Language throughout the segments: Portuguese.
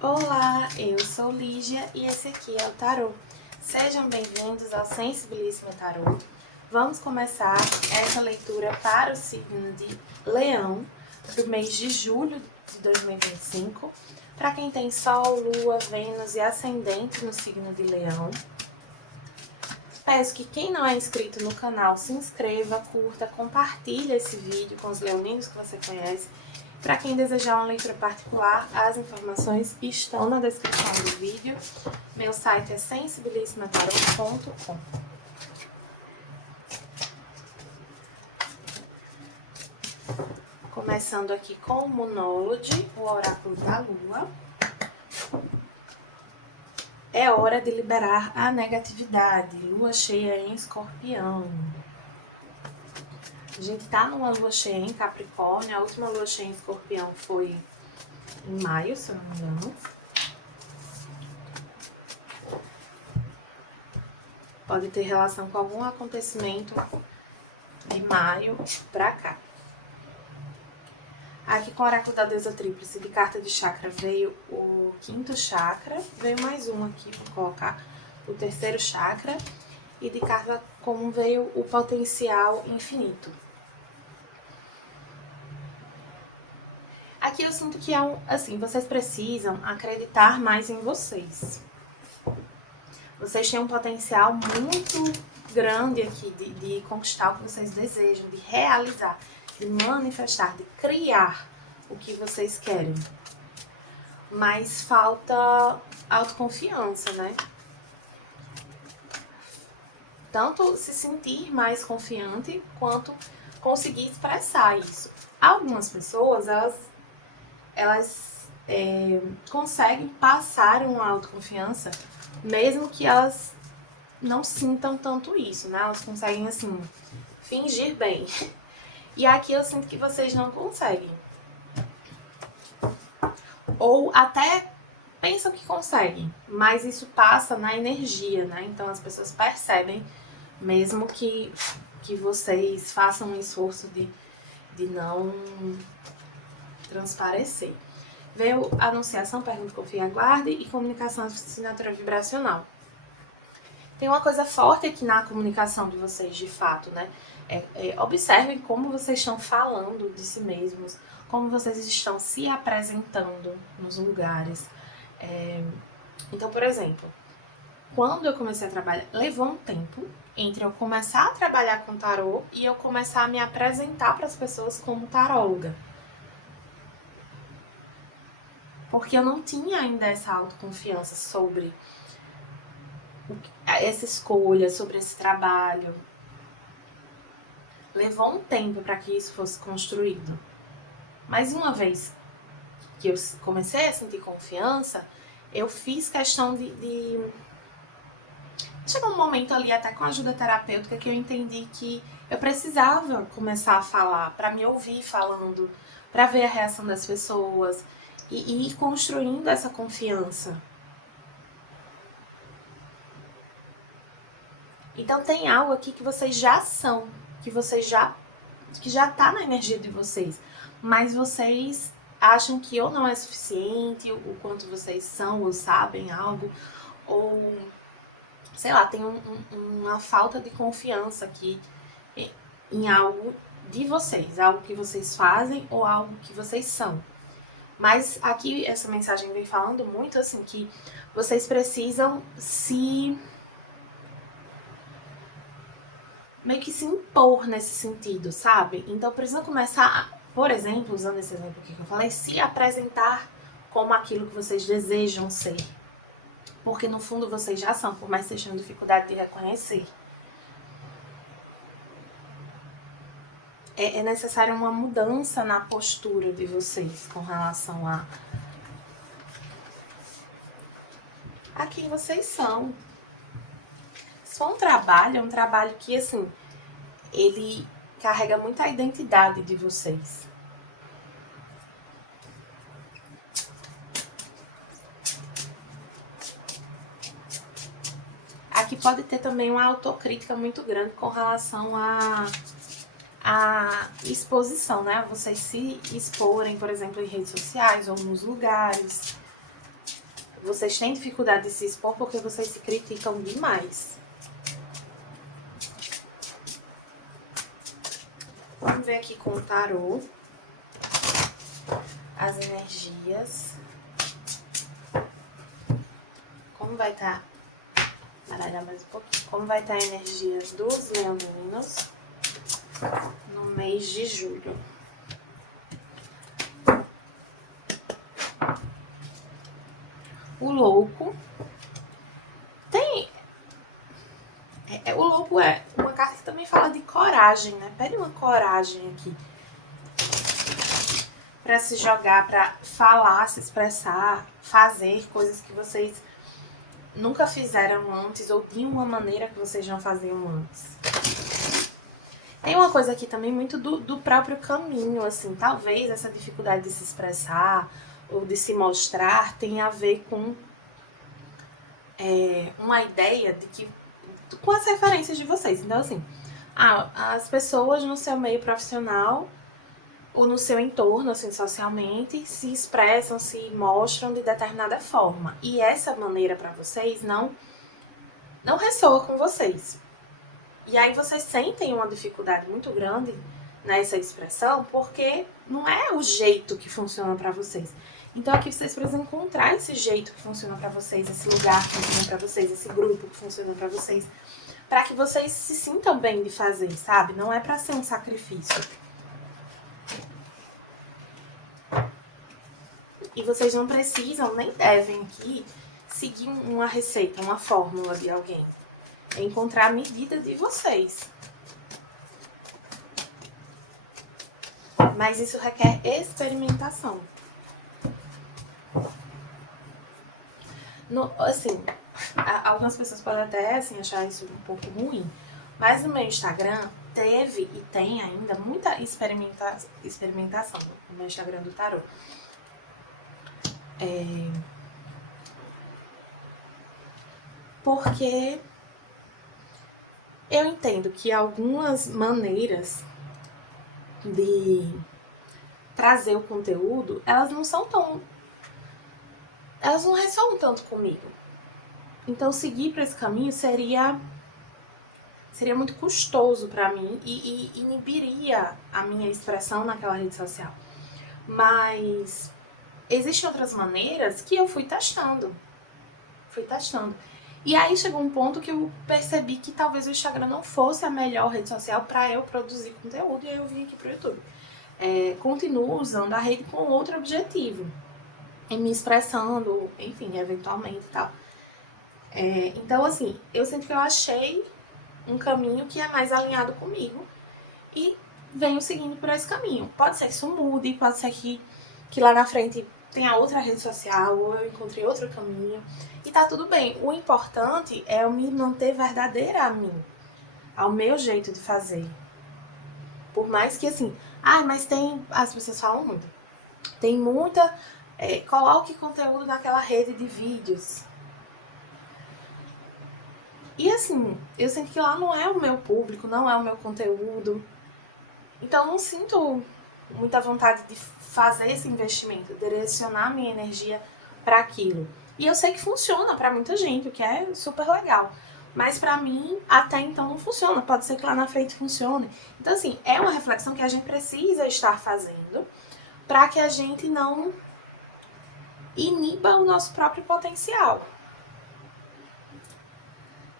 Olá, eu sou Lígia e esse aqui é o Tarô. Sejam bem-vindos ao Sensibilíssimo Tarô. Vamos começar essa leitura para o signo de Leão, do mês de julho de 2025. Para quem tem Sol, Lua, Vênus e Ascendente no signo de Leão. Peço que quem não é inscrito no canal se inscreva, curta, compartilhe esse vídeo com os leoninos que você conhece. Para quem desejar uma leitura particular, as informações estão na descrição do vídeo. Meu site é sensibilissimataroto.com. Começando aqui com o Monode, o oráculo da Lua. É hora de liberar a negatividade. Lua cheia em Escorpião. A gente tá numa lua cheia em Capricórnio. A última lua cheia em Escorpião foi em maio, se eu não me engano. Pode ter relação com algum acontecimento de maio pra cá. Aqui com o oráculo da deusa tríplice de carta de chakra veio o quinto chakra. Veio mais um aqui, vou colocar o terceiro chakra. E de carta comum veio o potencial infinito. Aqui eu sinto que assim, vocês precisam acreditar mais em vocês. Vocês têm um potencial muito grande aqui de conquistar o que vocês desejam, de realizar, de manifestar, de criar o que vocês querem. Mas falta autoconfiança, né? Tanto se sentir mais confiante, quanto conseguir expressar isso. Algumas pessoas, elas conseguem passar uma autoconfiança, mesmo que elas não sintam tanto isso, né? Elas conseguem, assim, fingir bem. E aqui eu sinto que vocês não conseguem. Ou até pensam que conseguem, mas isso passa na energia, né? Então as pessoas percebem, mesmo que vocês façam um esforço de não transparecer. Veio anunciação, pergunta, confia, aguarde e comunicação, assinatura vibracional. Tem uma coisa forte aqui na comunicação de vocês, de fato, né? Observem como vocês estão falando de si mesmos, como vocês estão se apresentando nos lugares. Então, por exemplo, quando eu comecei a trabalhar, levou um tempo entre eu começar a trabalhar com tarô e eu começar a me apresentar para as pessoas como taróloga. Porque eu não tinha ainda essa autoconfiança sobre essa escolha, sobre esse trabalho. Levou um tempo para que isso fosse construído. Mas uma vez que eu comecei a sentir confiança, eu fiz questão de... Chegou um momento ali, até com a ajuda terapêutica, que eu entendi que eu precisava começar a falar, para me ouvir falando, para ver a reação das pessoas e ir construindo essa confiança. Então tem algo aqui que vocês já são, que já tá na energia de vocês, mas vocês acham que ou não é suficiente, o quanto vocês são ou sabem algo, ou sei lá, tem uma falta de confiança aqui em algo de vocês, algo que vocês fazem ou algo que vocês são. Mas aqui essa mensagem vem falando muito assim que vocês precisam meio que se impor nesse sentido, sabe? Então precisam começar, por exemplo, usando esse exemplo aqui que eu falei, se apresentar como aquilo que vocês desejam ser. Porque no fundo vocês já são, por mais que vocês tenham dificuldade de reconhecer. É necessária uma mudança na postura de vocês com relação a quem vocês são. Se for um trabalho, é um trabalho que, assim, ele carrega muito a identidade de vocês. Aqui pode ter também uma autocrítica muito grande com relação a exposição, né? Vocês se exporem, por exemplo, em redes sociais ou nos lugares. Vocês têm dificuldade de se expor porque vocês se criticam demais. Vamos ver aqui com o tarô as energias. Como vai estar? Baralhar mais um pouquinho. Como vai estar a energia dos leoninos no mês de julho? O louco tem... o louco é uma carta que também fala de coragem, né? Pede uma coragem aqui pra se jogar, pra falar, se expressar, fazer coisas que vocês nunca fizeram antes ou de uma maneira que vocês não faziam antes. Tem uma coisa aqui também muito do próprio caminho, assim, talvez essa dificuldade de se expressar ou de se mostrar tenha a ver com uma ideia de que, com as referências de vocês. Então, assim, as pessoas no seu meio profissional ou no seu entorno, assim, socialmente, se expressam, se mostram de determinada forma. E essa maneira para vocês não ressoa com vocês. E aí vocês sentem uma dificuldade muito grande nessa expressão, porque não é o jeito que funciona para vocês. Então aqui vocês precisam encontrar esse jeito que funciona para vocês, esse lugar que funciona para vocês, esse grupo que funciona para vocês, para que vocês se sintam bem de fazer, sabe? Não é para ser um sacrifício. E vocês não precisam, nem devem aqui, seguir uma receita, uma fórmula de alguém. É encontrar a medida de vocês. Mas isso requer experimentação. Assim, algumas pessoas podem até assim, achar isso um pouco ruim. Mas no meu Instagram teve e tem ainda muita experimentação no meu Instagram do tarô. Porque eu entendo que algumas maneiras de trazer o conteúdo, elas não ressoam tanto comigo. Então seguir para esse caminho seria muito custoso para mim e inibiria a minha expressão naquela rede social. Mas existem outras maneiras que eu fui testando. E aí chegou um ponto que eu percebi que talvez o Instagram não fosse a melhor rede social para eu produzir conteúdo, e aí eu vim aqui pro YouTube. Continuo usando a rede com outro objetivo, me expressando, enfim, eventualmente e tal. Então, assim, eu sinto que eu achei um caminho que é mais alinhado comigo e venho seguindo por esse caminho. Pode ser que isso mude, pode ser que lá na frente tenha outra rede social, ou eu encontrei outro caminho, e tá tudo bem. O importante é eu me manter verdadeira a mim, ao meu jeito de fazer. Por mais que assim, mas as pessoas falam muito, tem muita, coloque conteúdo naquela rede de vídeos. E assim, eu sinto que lá não é o meu público, não é o meu conteúdo. Então eu não sinto muita vontade de fazer esse investimento, direcionar minha energia para aquilo. E eu sei que funciona para muita gente, o que é super legal. Mas para mim, até então não funciona. Pode ser que lá na frente funcione. Então, assim, é uma reflexão que a gente precisa estar fazendo para que a gente não iniba o nosso próprio potencial.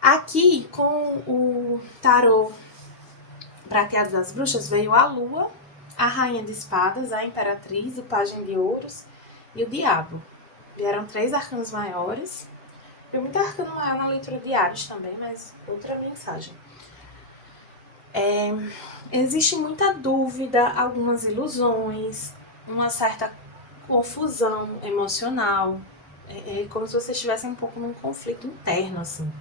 Aqui, com o tarô Prateado das Bruxas, veio a Lua, a Rainha de Espadas, a Imperatriz, o Pajem de Ouros e o Diabo. Vieram 3 arcanos maiores. Tem muito arcano maior na leitura de Ares também, mas outra mensagem. Existe muita dúvida, algumas ilusões, uma certa confusão emocional. É como se você estivesse um pouco num conflito interno, assim.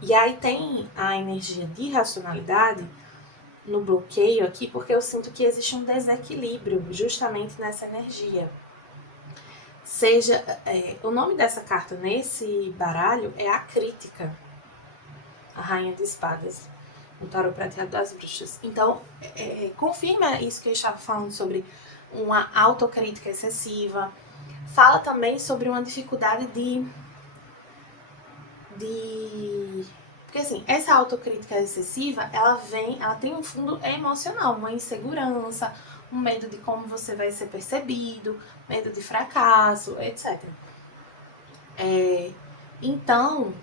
E aí tem a energia de racionalidade no bloqueio aqui, porque eu sinto que existe um desequilíbrio justamente nessa energia. O nome dessa carta nesse baralho é a Crítica, a Rainha de Espadas, o tarô Prateado das Bruxas. Então, confirma isso que eu estava falando sobre uma autocrítica excessiva, Fala também sobre uma dificuldade porque assim, essa autocrítica excessiva, ela tem um fundo emocional, uma insegurança, um medo de como você vai ser percebido, medo de fracasso, etc. Então,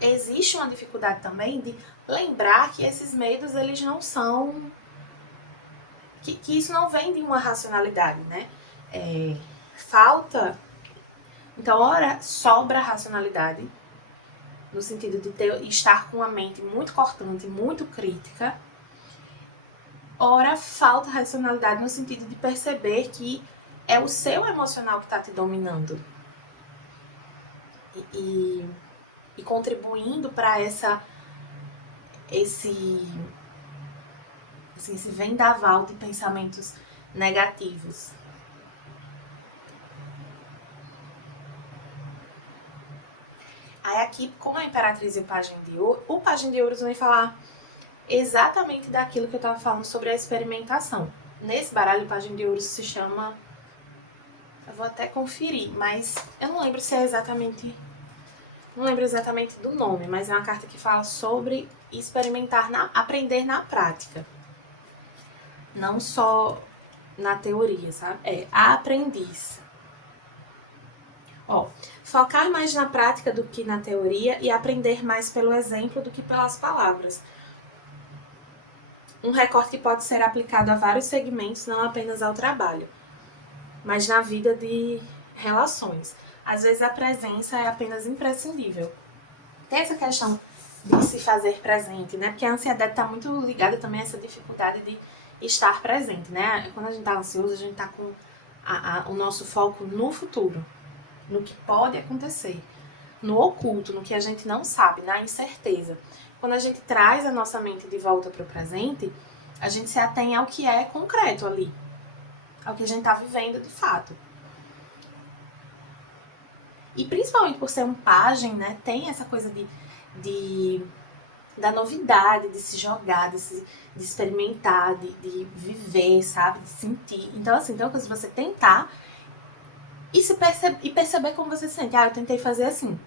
existe uma dificuldade também de lembrar que esses medos, eles não são... Que isso não vem de uma racionalidade, né? Falta... Então, ora, sobra a racionalidade, no sentido de estar com a mente muito cortante, muito crítica. Ora, falta racionalidade no sentido de perceber que é o seu emocional que está te dominando. E contribuindo para esse vendaval de pensamentos negativos. Aí aqui, como a Imperatriz e o Pajem de Ouros vem falar exatamente daquilo que eu estava falando sobre a experimentação. Nesse baralho, o Pajem de Ouros se chama... Eu vou até conferir, mas eu não lembro se é exatamente... Não lembro exatamente do nome, mas é uma carta que fala sobre experimentar, aprender na prática. Não só na teoria, sabe? É a aprendiz. Ó, focar mais na prática do que na teoria e aprender mais pelo exemplo do que pelas palavras. Um recorte que pode ser aplicado a vários segmentos, não apenas ao trabalho, mas na vida de relações. Às vezes a presença é apenas imprescindível. Tem essa questão de se fazer presente, né? Porque a ansiedade está muito ligada também a essa dificuldade de estar presente, né? Quando a gente está ansioso, a gente está com o nosso foco no futuro, no que pode acontecer, no oculto, no que a gente não sabe, na incerteza. Quando a gente traz a nossa mente de volta para o presente, a gente se atém ao que é concreto ali, ao que a gente está vivendo de fato. E principalmente por ser um pajem, né, tem essa coisa da novidade, de se jogar, de experimentar, de viver, sabe, de sentir. Então, assim, tem uma coisa de você tentar e perceber como você se sente. Eu tentei fazer assim,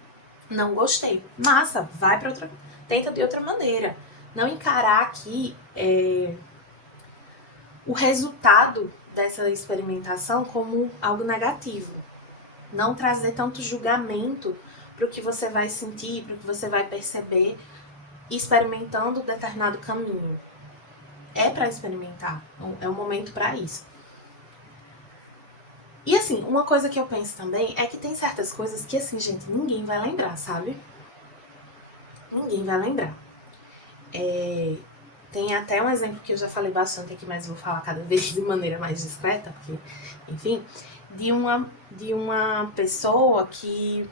não gostei. Massa, vai para outra, tenta de outra maneira. Não encarar aqui o resultado dessa experimentação como algo negativo. Não trazer tanto julgamento para o que você vai sentir, para o que você vai perceber experimentando determinado caminho. É para experimentar, é um momento para isso. E assim, uma coisa que eu penso também é que tem certas coisas que, assim, gente, ninguém vai lembrar, sabe? Ninguém vai lembrar. Tem até um exemplo que eu já falei bastante aqui, mas vou falar cada vez de maneira mais discreta, porque, enfim, de uma pessoa que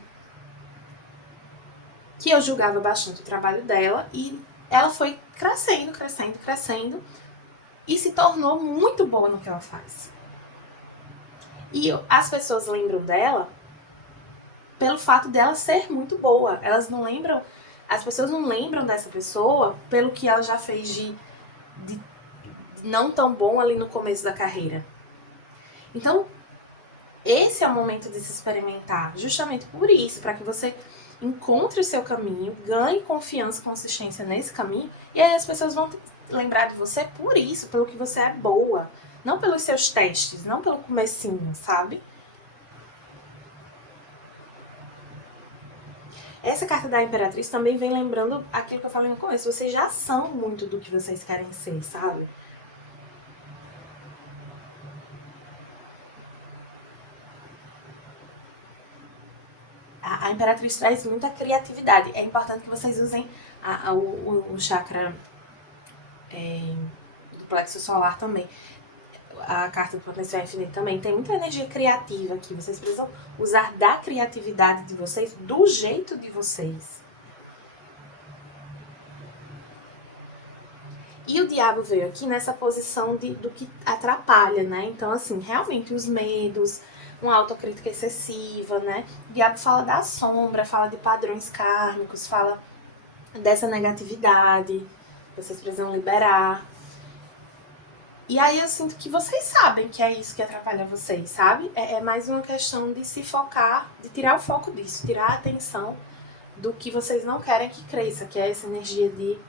eu julgava bastante o trabalho dela e ela foi crescendo e se tornou muito boa no que ela faz. E as pessoas lembram dela pelo fato dela ser muito boa. As pessoas não lembram dessa pessoa pelo que ela já fez de não tão bom ali no começo da carreira. Então, esse é o momento de se experimentar, justamente por isso, para que você encontre o seu caminho, ganhe confiança e consistência nesse caminho, e aí as pessoas vão lembrar de você por isso, pelo que você é boa, não pelos seus testes, não pelo comecinho, sabe? Essa carta da Imperatriz também vem lembrando aquilo que eu falei no começo, vocês já são muito do que vocês querem ser, sabe? A Imperatriz traz muita criatividade. É importante que vocês usem o chakra do plexo solar também. A carta do potencial infinito também tem muita energia criativa aqui. Vocês precisam usar da criatividade de vocês, do jeito de vocês. E o diabo veio aqui nessa posição do que atrapalha, né? Então, assim, realmente os medos, uma autocrítica excessiva, né? O diabo fala da sombra, fala de padrões kármicos, fala dessa negatividade, vocês precisam liberar. E aí eu sinto que vocês sabem que é isso que atrapalha vocês, sabe? É mais uma questão de se focar, de tirar o foco disso, tirar a atenção do que vocês não querem que cresça, que é essa energia de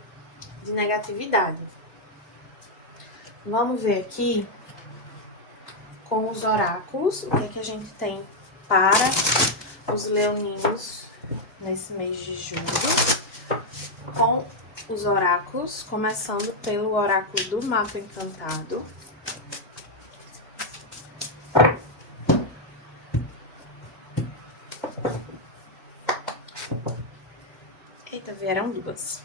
negatividade. Vamos ver aqui com os oráculos o que é que a gente tem para os leoninos nesse mês de julho. Com os oráculos, começando pelo oráculo do Mapa Encantado. Eita, vieram duas.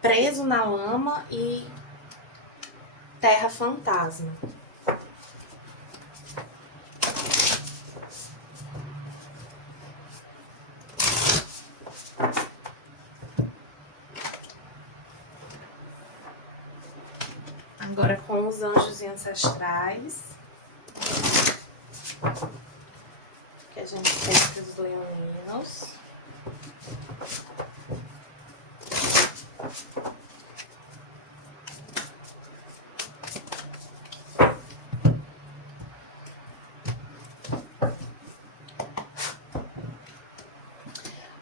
Preso na lama e terra fantasma. Agora com os anjos e ancestrais. Que a gente tem para os leoninos.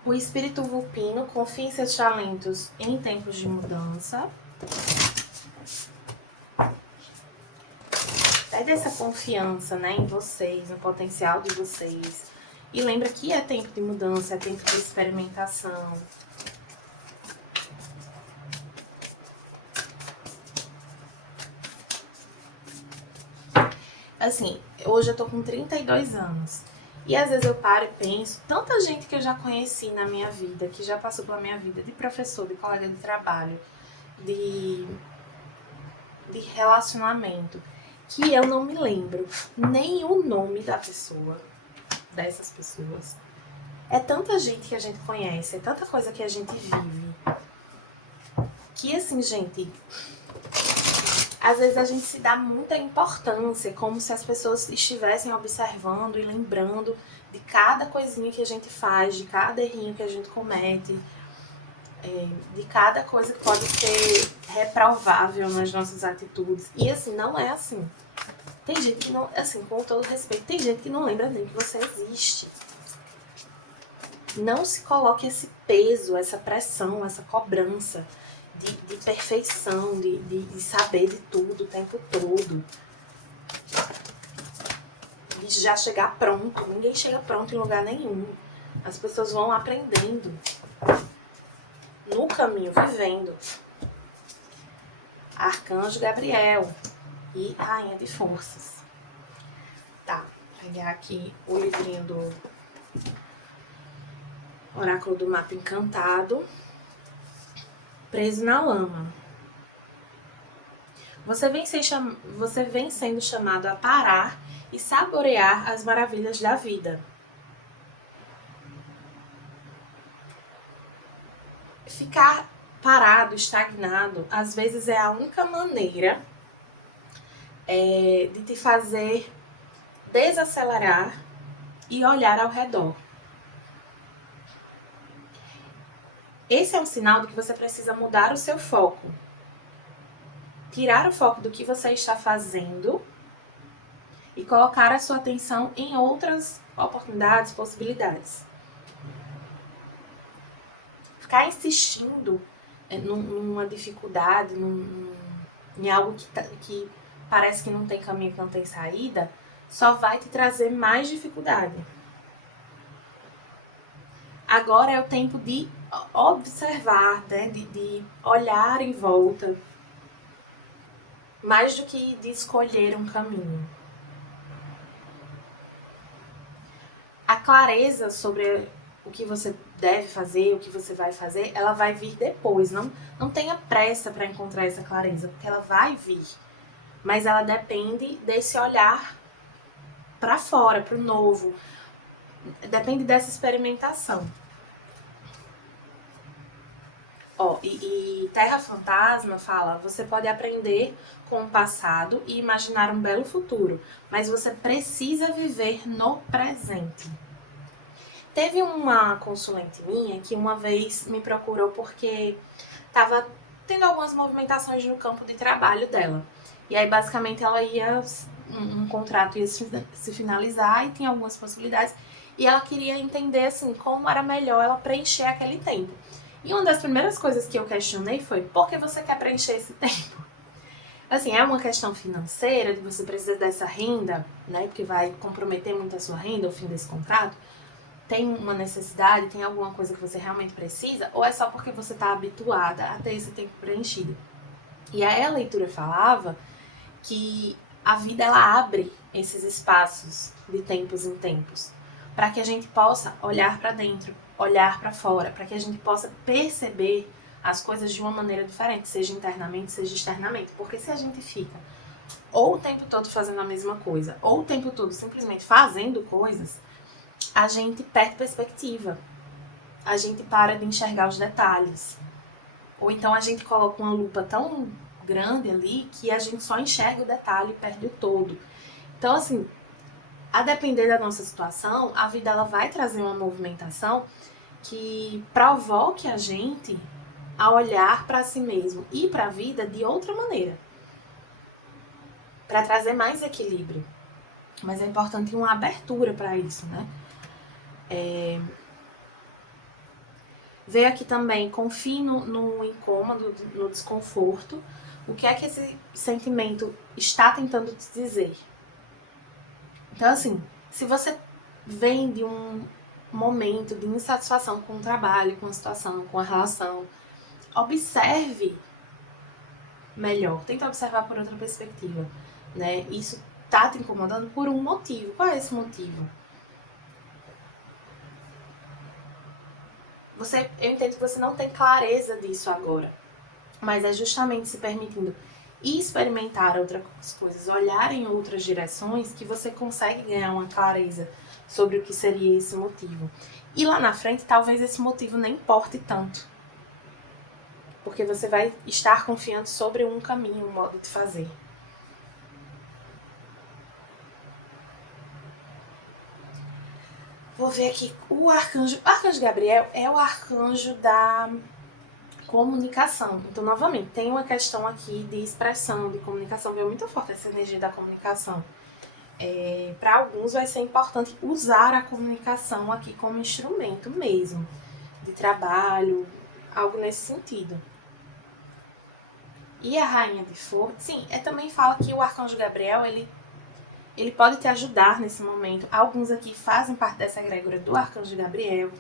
O espírito vulpino confia em seus talentos em tempos de mudança. Pede essa confiança, né, em vocês, no potencial de vocês. E lembra que é tempo de mudança, é tempo de experimentação. Assim, hoje eu tô com 32 anos. E às vezes eu paro e penso, tanta gente que eu já conheci na minha vida, que já passou pela minha vida, de professor, de colega de trabalho, de relacionamento, que eu não me lembro nem o nome da pessoa, dessas pessoas. É tanta gente que a gente conhece, é tanta coisa que a gente vive, que assim, gente, às vezes a gente se dá muita importância, como se as pessoas estivessem observando e lembrando de cada coisinha que a gente faz, de cada errinho que a gente comete, de cada coisa que pode ser reprovável nas nossas atitudes. E assim, não é assim. Tem gente que não, assim, com todo respeito, tem gente que não lembra nem que você existe. Não se coloque esse peso, essa pressão, essa cobrança de perfeição, de saber de tudo o tempo todo. De já chegar pronto. Ninguém chega pronto em lugar nenhum. As pessoas vão aprendendo no caminho, vivendo. Arcanjo Gabriel e Rainha de Forças. Tá, vou pegar aqui o livrinho do Oráculo do Mapa Encantado. Preso na lama. Você vem sendo chamado a parar e saborear as maravilhas da vida. Ficar parado, estagnado, às vezes é a única maneira de te fazer desacelerar e olhar ao redor. Esse é um sinal de que você precisa mudar o seu foco. Tirar o foco do que você está fazendo e colocar a sua atenção em outras oportunidades, possibilidades. Ficar insistindo numa dificuldade, em algo que parece que não tem caminho, que não tem saída, só vai te trazer mais dificuldade. Agora é o tempo de observar, né? de olhar em volta, mais do que de escolher um caminho. A clareza sobre o que você deve fazer, o que você vai fazer, ela vai vir depois. Não tenha pressa para encontrar essa clareza, porque ela vai vir. Mas ela depende desse olhar para fora, para o novo. Depende dessa experimentação. E Terra Fantasma fala, você pode aprender com o passado e imaginar um belo futuro, mas você precisa viver no presente. Teve uma consulente minha que uma vez me procurou porque estava tendo algumas movimentações no campo de trabalho dela. E aí, basicamente, ela ia, um contrato ia se finalizar e tinha algumas possibilidades. E ela queria entender, assim, como era melhor ela preencher aquele tempo. E uma das primeiras coisas que eu questionei foi, por que você quer preencher esse tempo? Assim, é uma questão financeira, de você precisar dessa renda, né, porque vai comprometer muito a sua renda, o fim desse contrato. Tem uma necessidade, tem alguma coisa que você realmente precisa, ou é só porque você está habituada a ter esse tempo preenchido? E aí a leitura falava que a vida ela abre esses espaços de tempos em tempos, para que a gente possa olhar para dentro, olhar para fora, para que a gente possa perceber as coisas de uma maneira diferente, seja internamente, seja externamente. Porque se a gente fica ou o tempo todo fazendo a mesma coisa, ou o tempo todo simplesmente fazendo coisas, a gente perde perspectiva. A gente para de enxergar os detalhes. Ou então a gente coloca uma lupa tão grande ali que a gente só enxerga o detalhe e perde o todo. Então, assim, a depender da nossa situação, a vida ela vai trazer uma movimentação que provoque a gente a olhar para si mesmo e para a vida de outra maneira, para trazer mais equilíbrio. Mas é importante uma abertura para isso, né? Veio aqui também, confie no incômodo, no desconforto. O que é que esse sentimento está tentando te dizer? Então, assim, se você vem de um momento de insatisfação com o trabalho, com a situação, com a relação, observe melhor. Tenta observar por outra perspectiva, né? Isso tá te incomodando por um motivo. Qual é esse motivo? Eu entendo que você não tem clareza disso agora, mas é justamente se permitindo experimentar outras coisas, olhar em outras direções, que você consegue ganhar uma clareza sobre o que seria esse motivo. E lá na frente, talvez esse motivo nem importe tanto, porque você vai estar confiante sobre um caminho, um modo de fazer. Vou ver aqui, o arcanjo Gabriel é o arcanjo da comunicação. Então, novamente, tem uma questão aqui de expressão, de comunicação, veio muito forte essa energia da comunicação. Para alguns vai ser importante usar a comunicação aqui como instrumento mesmo, de trabalho, algo nesse sentido. E a Rainha de Flor, sim, também fala que o arcanjo Gabriel, ele pode te ajudar nesse momento. Alguns aqui fazem parte dessa egrégora do arcanjo Gabriel.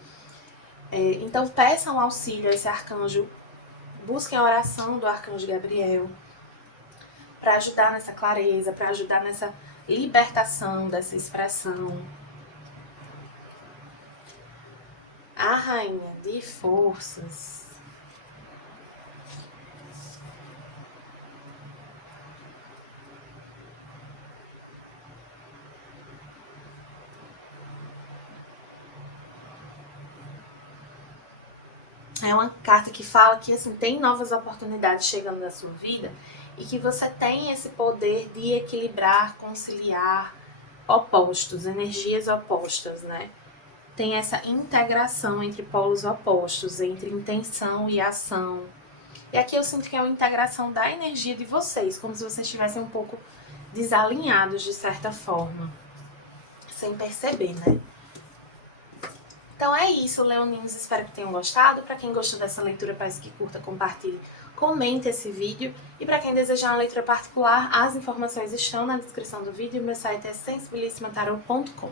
Então, peçam auxílio a esse arcanjo. Busquem a oração do arcanjo Gabriel para ajudar nessa clareza, para ajudar nessa libertação dessa expressão. A Rainha de Forças. É uma carta que fala que assim, tem novas oportunidades chegando na sua vida e que você tem esse poder de equilibrar, conciliar opostos, energias opostas, né? Tem essa integração entre polos opostos, entre intenção e ação. E aqui eu sinto que é uma integração da energia de vocês, como se vocês estivessem um pouco desalinhados de certa forma, sem perceber, né? Então é isso, leoninos, espero que tenham gostado. Para quem gostou dessa leitura, peço que curta, compartilhe, comente esse vídeo. E para quem desejar uma leitura particular, as informações estão na descrição do vídeo. Meu site é sensibilissimataroto.com.